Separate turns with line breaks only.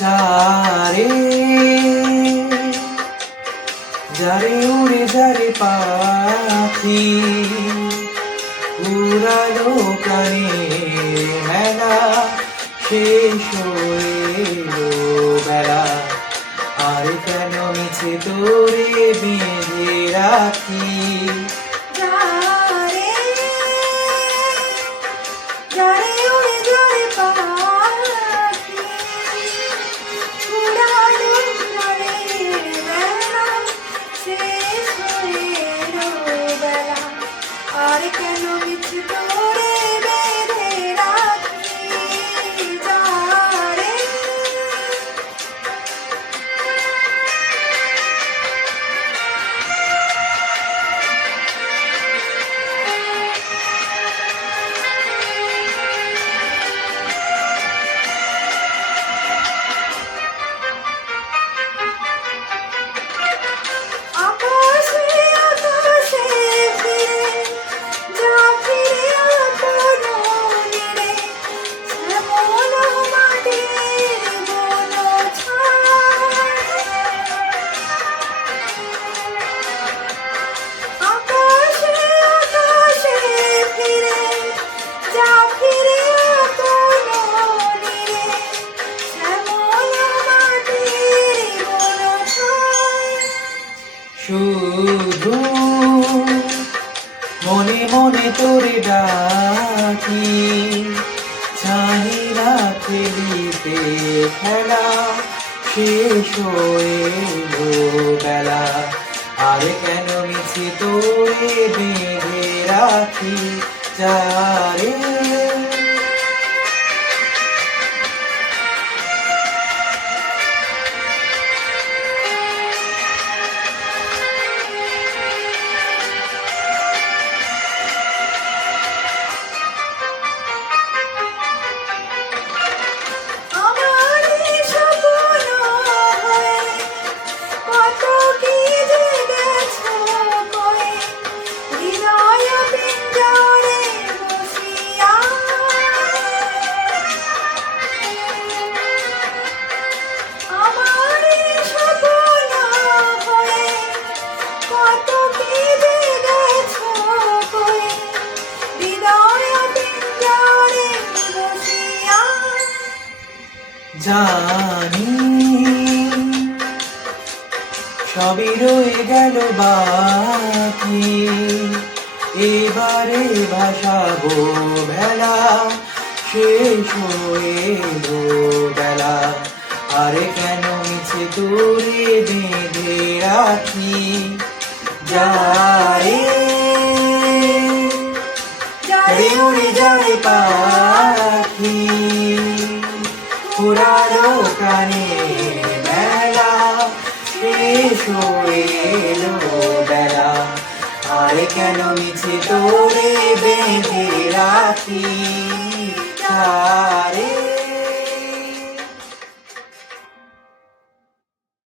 যারে যারে উড়ে, যারে পাখি, উড়ালো কানে মেলা, শেষ বেলা। আর কেন মিছে তোরে বেঁধে রাখি?
কেন মিছে তোরে
শুধু মনে মনে তোরে ডাকি চাহিদা খেলিতে খেলা শেষ হয়ে বেলা। আর কেন মিছে তোরে বেঁধে রাখি? যারে জানি। সবই রয়ে গেল বাকি। এবারে ভাসাবো ভেলা শেষ হয়ে বেলা। আরে কেন মিছে তোরে বেঁধে রাখি? যারে পুরানো প্রাণে মেলা শেষ এলো বেলা। আর কেন মিছে তোরে বেঁধে রাখি? তারে